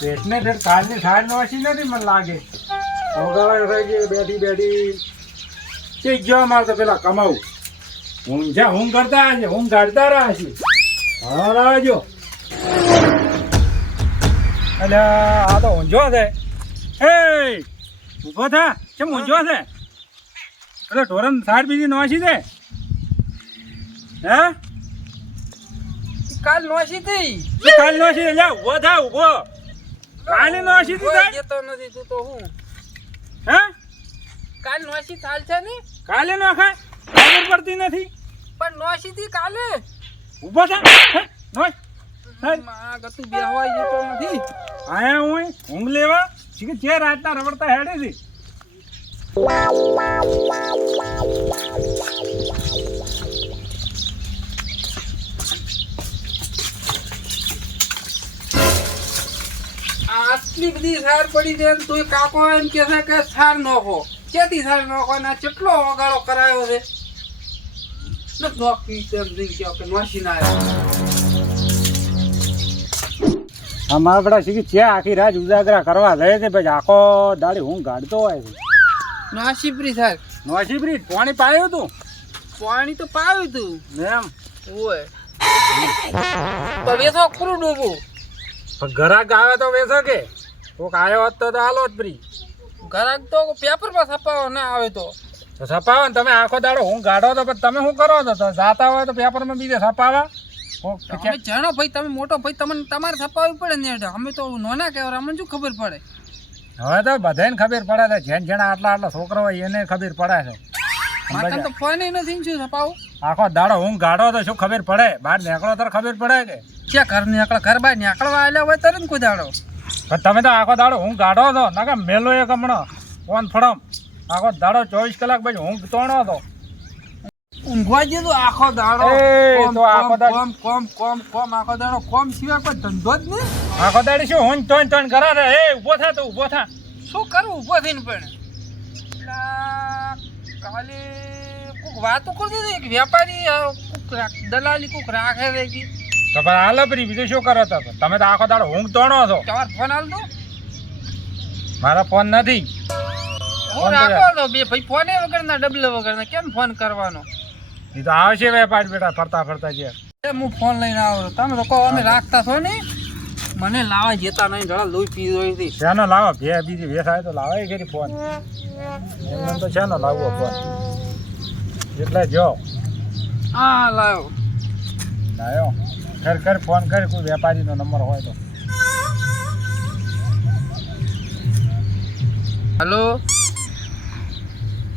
પેટને ઠેઠ કાલની સાઈડ નોસી નથી મને લાગે ઓગાળા થઈ ગઈ બેઠી કે ગયો મારે તો પેલા કમાવું હું કરતા હશે હું કાઢતા રહ્યા છે હા લાવજો એટલે આ તો ઊંઝો છે એ ઊભો થા કેમ ઊંઝો છે એટલે ઢોરણ સાર બીજી નોસી દે હે કાલ નોસી થઈ કાલ નોસી દે જા ઊભો થા ઊભો કાલે નોસી દીધા જતો નથી તું તો હું હે કાલ નોસી થાલ છે ને કાલે નો ખાય ખબર પડતી નથી પણ નોસી થી કાલે ઊભો થા નોસ માં ગતું બેહવાય જતો નથી આયા હું ઊંઘ લેવા કે જે રાતના રવડતા હેડે છે આટલી બધી સાર પડી છે ને તું કાકો એમ કે છે કે સાર નોખો ક્યાંથી સાર નોખો ને કેટલો વગાડો કરાયો છે નોખી તેમ નહીં કે નોસી ના આમાં આપણા શીખી છે આખી રાત ઉજાગરા કરવા જાય છે પછી આખો દાડી હું ગાડતો હોય છે નોસીપરી સાર નોસીબરી પાણી પાયું તું પાણી તો પાવ્યું તું એમ ઓય તો વેસો ખરું ડૂબું ઘરાક આવે તો વેચો કે કોક આવ્યો હોત તો હાલો જ પ્રી ઘરાક તો પેપર પર છપાવો ના આવે તો છપાવો ને તમે આખો દાડો હું ગાડો તો પછી તમે શું કરો તો જાતા હોય તો પેપરમાં બીજે છપાવા અમે જાણો ભાઈ તમે મોટો ભાઈ તમને તમારે છપાવવી પડે ને અમે તો નોના કહેવાય અમને શું ખબર પડે હવે તો બધાને ખબર પડે છે જેન જેના આટલા છોકરો હોય એને ખબર પડે છે મારે તો ફોન નથી શું છપાવું આખો દાડો હું ગાડો તો શું ખબર પડે બહાર નીકળો તો ખબર પડે કે ક્યાં ઘર નીકળે ઘર બહાર નીકળવા આવેલા હોય તરત કોઈ દાડો પણ તમે તો આખો દાડો હું ગાડો હતો ના કે મેલો એક હમણાં ફોન ફળમ આખો દાડો 24 કલાક પછી હું તોણો હતો ઊંઘવા જેતો આખો દાડો કોમ આખો દાડો કોમ સિવાય કોઈ ધંધો જ નહીં આખો દાડી શું હું તોણ કરા રે એ ઊભો થા તો ઊભો થા શું કરું ઊભો થઈને પણ કાલે કોક વાતો કરતી હતી એક વેપારી દલાલી કોક રાખે છે કે તો ભાઈ હાલો પ્રી બીજું શું કરો તો તમે તો આખો દાડો ઊંઘ તોણો છો તમારો ફોન હાલ દો મારો ફોન નથી હું રાખો તો બે ભાઈ ફોને વગરના ડબલે વગરના કેમ ફોન કરવાનો એ તો આવશે વેપારી બેટા ફરતા ફરતા છે હું ફોન લઈને આવું તમે તો કહો અમે રાખતા છો ને મને લાવા જતા નહીં જરા લોહી પી જોઈ હતી શેનો લાવો બે બીજી વેસાય તો લાવે ઘેરી ફોન એમને તો શેનો લાવવો ફોન એટલે જો હા લાવ્યો લાવ્યો કર ફોન કર કોઈ વેપારીનો નંબર હોય તો હલો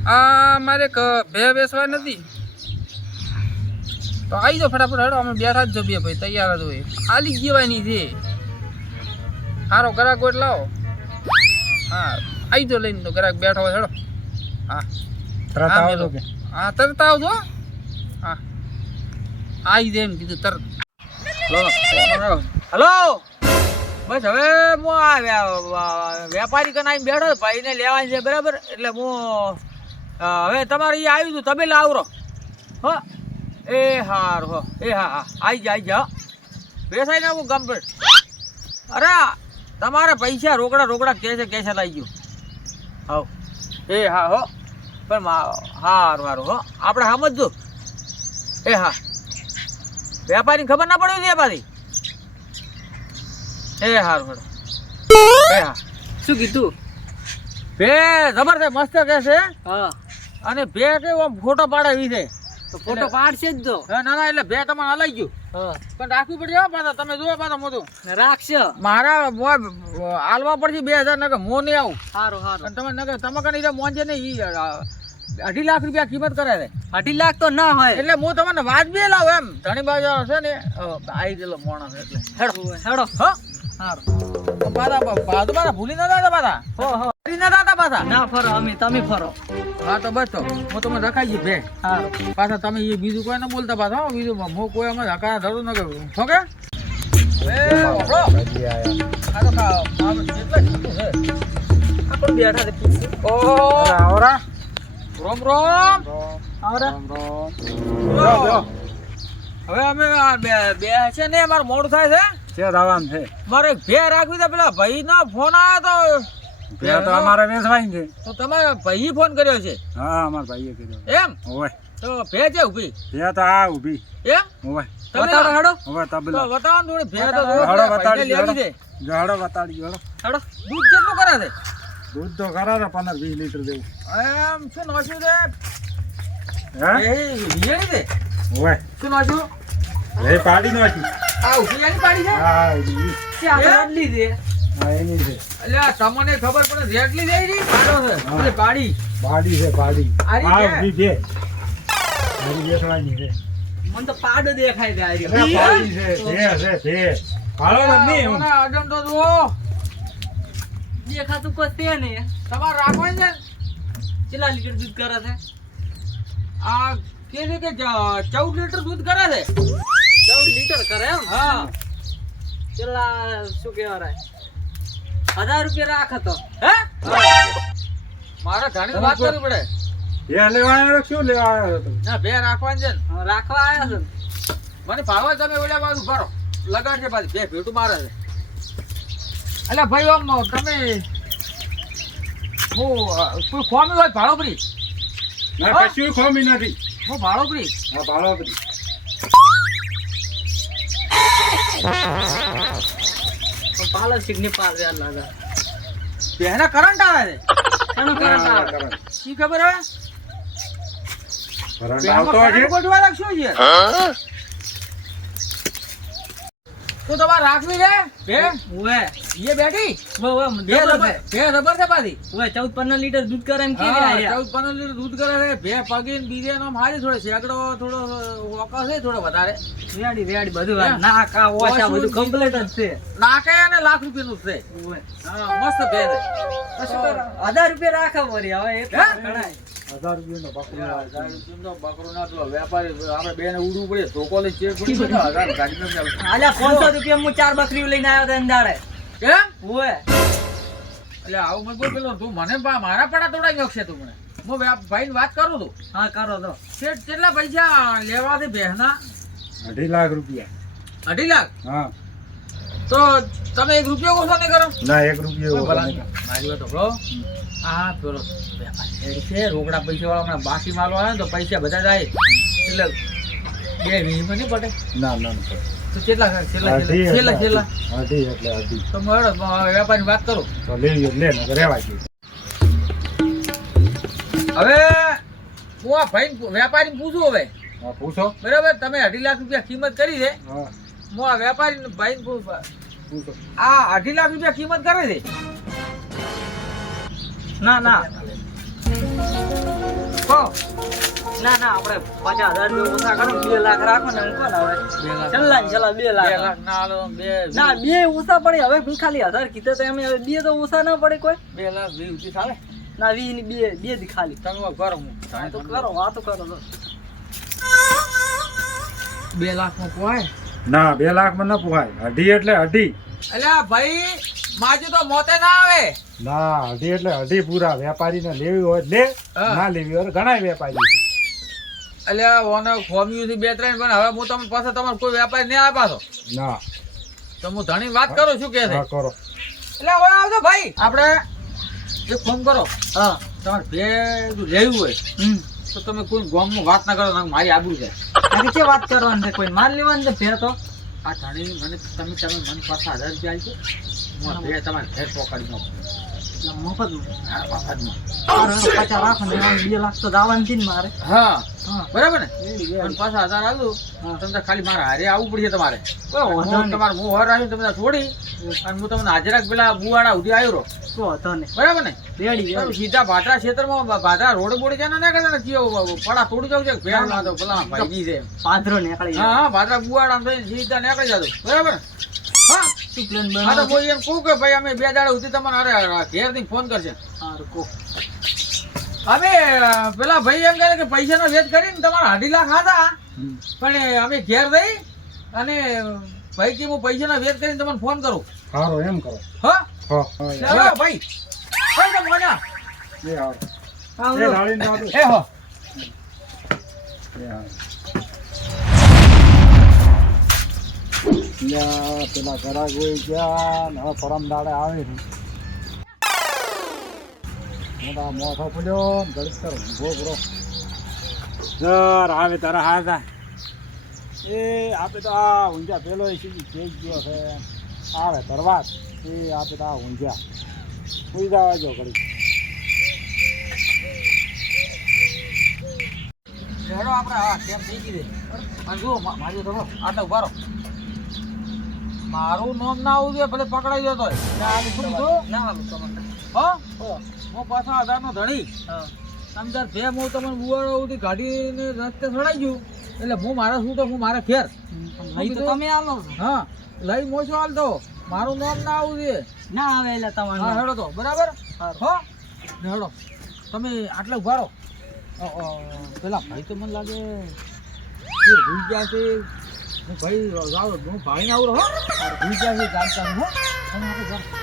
આ મારે ભે બેસવા નથી તો આવી જાઓ ફટાફટ હેડો અમે બેઠા જ જો બે ભાઈ તૈયાર જ હોય આલી જીવાની છે સારો ગ્રાહક હોય લાવો હા આવી જાઓ લઈને તો ગ્રાહક બેઠો હોય હેડો હા તરત આવજો કે હા તરત આવજો હા આવી જાય એમ કીધું તરત હલો બસ હવે હું આ વેપારી કને આવીને બેઠો ભાઈને લેવાની છે બરાબર એટલે હું હવે તમારે અહીંયા આવ્યું હતું તમે લાવરો હો એ હાર હો એ હા હા આવી જા બેસાય ને હું કમ્પ્લીટ અરે તમારે પૈસા રોકડા કેસે લાવી ગયું હા એ હા હો પણ હારું હો આપણે સમજજો એ હા વેપારીને ખબર ના પડી વેપારી એ હારું હેડો એ હા શું કીધું બે જબરદસ્ત મસ્ત કે છે હા અને બે કે ફોટો પાડાવી છે તો ફોટો પાડશે જ તો ના એટલે બે તમારે હલાઈ ગયું હા પણ રાખવી પડશે હો પાછા તમે જુઓ પાછા મોટું રાખશે મારા આલવા પડશે 2000 નગર મો નહીં આવું સારું સારું અને તમે નગર તમે કને મોંજે ને ઈ 2.5 લાખ રૂપિયા કિંમત કરે છે 2.5 લાખ તો ના હોય એટલે હું તમને વાજબી લાવ એમ ઘણી બાજુ છે ને આવી ગયેલો માણસ એટલે હેડો હો સારું પાછા ભૂલી ના દાદા પાછા ભૂલી ના દાદા પાછા ના ફરો અમે તમે ફરો હા તો બસ તો હું તમને રખાઈ ગઈ બે સારું પાછા તમે એ બીજું કોઈ ના બોલતા પાછા હો બીજું હું કોઈ અમે હકા ધરું ન કરું ઓકે એ ઓળો આ તો કેટલા છૂટું છે આપણે બેઠા છે પૂછે ઓ આવરા રોમ રોમ આવરા હવે અમે બે છે ને અમારું મોડું થાય છે છે દાવાન છે મારે ભે રાખવી તો પેલા ભાઈનો ફોન આવ્યો ભે તો અમારે વેચવાય છે. તો તમારે ભાઈ ફોન કર્યો છે હા અમારા ભાઈએ કીધું. એમ ઓય તો ભે છે ઊભી ભે તો આ ઊભી. એમ ઓય તમે હેડો ઓય તો તબલા બતાવો થોડી ભે તો હળો બતાડી લેવી છે હળો બતાડી હળો. હેડો દૂધ કેટલું કરે છે દૂધ તો ખરા ને 15-20 લીટર જેવું. એમ શું નાખ્યું છે હે એ વિયાણી છે ઓય શું નાખ્યું એ પાડી નાખી. આ ઉભિયાની પાડી છે હા ઈ. આટલી છે હા એની છે. અલ્યા તમને ખબર પડે જેટલી જાય ની પાડો છે હા. એટલે પાડી પાડી છે પાડી. આરી હા છે? ઊભી ભે. મારી વેચવાની છે. મને તો પાડ દેખાય છે આરી અરે પાડી છે ભે છે ભે. હાલો ને નહીં હું. અડમ તો જુઓ દેખાતું કોઈ તે નહીં. તમારે રાખવાની છે ને? કેટલા લીટર દૂધ કરે છે? આ કે છે કે 14 લીટર દૂધ કરે છે 14 લીટર કરે એમ? હા કેટલા શું કહેવાય 1000 રૂપિયા રાખે તો. હે મારે ઘણી વાત કરવી પડે ભે લેવા આવ્યો શું લેવા આવ્યો હતો? ના બે રાખવાની છે ને હા, રાખવા આયા છે ને. મને ભાડવા તમે ઓલા બાજુ ભરો લગાડશે પાછી બે ભેટું મારે છે એટલે ભાઈ આમ તમે હું કોઈ ખોમી હોય ભાડો ફરી ના કશું ખોમી નથી. હું ભાડો ફરી હા ભાડો બધી. તો પાલો સિગ્ની પાસ યાર લાગે. બેના કરંટ આવે છે એનો કરંટ આવે. કરંટ. શી ખબર હવે કરંટ બેમાં આવતો કરંટ હશે. ગોઠવા લાગશો છે તો તમારે રાખવી છે બે ઓવે એ બેઠી ઓવે બે રબર છે પાછી ઓવે 14-15 લીટર દૂધ કરે એમ કે હા, આયા. 14-15 લીટર દૂધ કરે છે બે પગી ને બીજે નો હારી થોડો શેકડો થોડો ઓકા છે થોડો વધારે રેડી બધું હે? ના કા ઓછા ઓછું બધું કમ્પ્લીટ જ છે. નાકે અને લાખ રૂપિયાનું જ છે ઓવે હા મસ્ત ભે છે તો શું કરો? 1000 રૂપિયા રાખે વળી હવે એક હે? ગણાય. 1000 રૂપિયાનો બકરો લાવ્યો. બકરો ના પેલો વેપારી આપણે બેને ઉડવું પડે ધોકો લઈ ચેક પડી તો 1000 ગાડી નથી આવતી. આલ્યા 500 રૂપિયા હું 4 બકરીઓ લઈને આવ્યો તો અંદાડે. કેમ ઓવે એટલે આવું મત બોલ પેલો તું મને મારા પડા તોડાઈ નાખશે તું મને હું ભાઈ વાત કરું છું હા કરો તો. કેટલા પૈસા લેવા છે બહેના 2.5 લાખ રૂપિયા. 2.5 લાખ હા તો તમે 1 રૂપિયો ઓછો નહીં કરો ના 1 રૂપિયો કોઈ ઓછો ભલા નહીં. નહીં. મારી વાત સાંભળો. આ પેલો વેપારી રેડી છે રોકડા પૈસા વાળા હમણાં બાકી માલ આવે ને તો પૈસા બધા જાય એટલે 2 વીઘમાં નહીં પડે ના ના ના. તો કેટલા છેલ્લા અઢી છેલ્લા છેલ્લા અઢી એટલે અઢી. તો મળો વેપારી વાત કરું તો લેવી હોય લે નકર રહેવા દે. હવે હું આ ભાઈ વેપારી પૂછું હવે હા પૂછો. બરાબર તમે 2.5 લાખ રૂપિયા કિંમત કરી છે હા હું આ વેપારી ભાઈ પૂછો. આ 2.5 લાખ રૂપિયા કિંમત કરે છે ના ના કહો ના ના આપણે 50,000 રૂપિયા ઓછા કરો 2 લાખ રાખો ને એમ કોણ હવે 2 લાખ છેલ્લા ને છેલ્લા 2 2 લાખ લાખ ના હાલો બે ના 2 ઓછા પડે હવે હું ખાલી 1000 કીધા તો એમ 2 તો ઓછા ના પડે કોઈ 2 લાખ 20 ઉધી ચાલે ના 20 ની 2 દી ખાલી તમે કરો હું હા તો કરો વાતો કરો તો 2 લાખ માં પોહાય ના 2 લાખમાં ન પોહાય. અઢી એટલે અઢી. અલ્યા ભાઈ માજુ તો મોતે ના આવે ના અઢી એટલે અઢી પૂરા. વેપારીને લેવી હોય લે હા. ના લેવી હોય ઘણા વેપારી છે. અલ્યા ઓને ખોમ્યું છે 2-3 પણ હવે હું તમને પાસે તમારે કોઈ વેપારી નહીં આવે પાછો ના તો હું ધણી વાત કરું શું કે છે હા કરો. એટલે હવે આવજો ભાઈ આપણે એક ફોન કરો હા તમારે બે લેવું હોય તો તમે કોઈ ગામમાં વાત ના કરો નકર મારી આબરૂ જાય આગે કે વાત કરવાની છે કોઈ માલ લેવાની છે ફેર તો આ ધણી મને તમે મને પાછા 1000 રૂપિયા આલજો હું આ બે તમારે ઘેર પકડી નાખું મફતમાં હા મફતમાં 50 રાખો ને 2 લાખ તો દાવાનું છે ને મારે હા હા બરાબર ને રેડી અને રેડી પાછા 1000 આલું તમને ખાલી મારે હારે આવવું પડશે તમારે કોઈ વાંધો નહીં તમારે હું હર આવ્યું તમને છોડી અને હું તમને હાજરાક પેલા બુવાડા ઉધી આવ્યો રહો કોઈ વાંધો નહીં બરાબર ને રેડી તમે રેડી સીધા ભાદરા ક્ષેત્રમાં ભાદરા રોડ બોડી જાને ના કરતા ને કયો પડા તોડી જાવ છે ભેળ ના તો પેલા ભાઈજી છે પાદરો નીકળી હા હા ભાદરા બુવાડા થઈને સીધા નીકળી જાજો બરાબર હા શું પ્લાન હા તો બનાવો હું એમ કહું કે ભાઈ અમે 2 દાડા સુધી તમને અરે ઘેર થી ફોન કરશે સારું કો અમે પેલા ભાઈ એમ કહે કે પૈસાનો વેચ કરીને તમારા 2.5 લાખ હતા પણ અમે ઘેર દઈ અને ભાઈ કે હું પૈસાનો વેચ કરીને તમને ફોન કરું સારો એમ કરો. હા હા ચાલો ભાઈ ભાઈ તમે મોના એ હારો. હા એ ઢાળીને આવજો. એ હો એ હારો. એટલે પેલા ઘરાક હોય ગયા ને હવે પરમ દાડે આવે છે મોટા મોથો પડ્યો ગળિત કરો ઊભો કરો જર આવે તારા હાથા એ આપે તો આ ઊંઝા પેલો સીધી કેજ ગયો છે આવે તરવાત એ આપે તો આ ઊંઝા સુઈ જવા જો ઘડી હેડો આપણે હા કેમ થઈ ગઈ રે અને જુઓ મારી ધરો આટલે ઉભા રહો મારું નામ ના આવું જોઈએ ભલે પકડાઈ જતો હોય ના આવું શું કીધું ના આવું તમને હા હું પાછા આધારનો ધણી સમજાર બે હું તમને બુવાડો સુધી ગાડીને રસ્તે ચડાઈ ગયું એટલે હું મારા શું તો હું મારા ઘેર નહીં તો તમે આલો છો હા લઈ મોછો હાલતો મારું નામ ના આવું જોઈએ ના આવે એટલે હા તમારે હેડો તો બરાબર હો ને હેડો તમે આટલે ઉભા રહો પેલા ભાઈ તો મને લાગે એ ભૂઈ ગયા છે હું ભાઈ જાવ હું ભાઈને આવું હો ભૂઈ ગયા છે જાણતા હો અને આપણે જાઓ.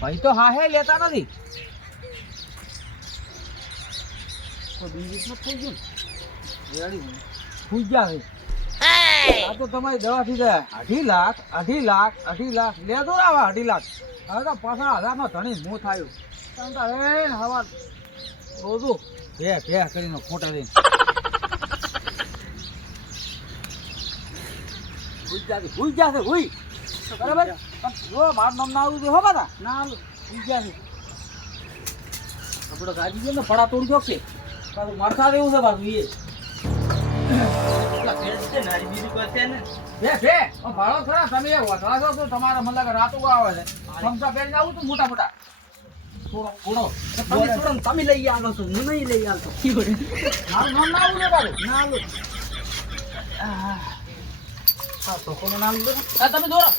ભાઈ તો હા હે લેતા નથી કોઈ બીજી રીતનું થઈ ગયું રેડી ફૂઈ ગયા છે આ તો તમારી દવા થી જાય 2.5 લાખ લેતો આવા 2.5 લાખ હવે તો પાછા 1000 નો ધણી મોં થયું તમે તો હવે હવા રોજુ ભે કરીને ખોટા દઈને ભૂઈ ગયા છે બરાબર જો મારું નામ ના આવ્યું હો બધા ના આવું ભૂઈ ગયા છે આપણો ગાડી ગયો ને ફડા તોડી જોશે પાછું મરસા દેવું છે પાછું એ બીજું કોઈ છે ને ભે ભાડો ખરા તમે વધવા છો તો તમારા મને લાગે રાતો આવે છે સમસા પહેરીને આવું તું મોટા થોડો તમે છોડો ને તમે લઈ આવો છો હું નહીં લઈ આવતો મારું નામ ના આવું ને પાછું ના આલો હા તો કોનું નામ દો હા તમે દોરો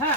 હા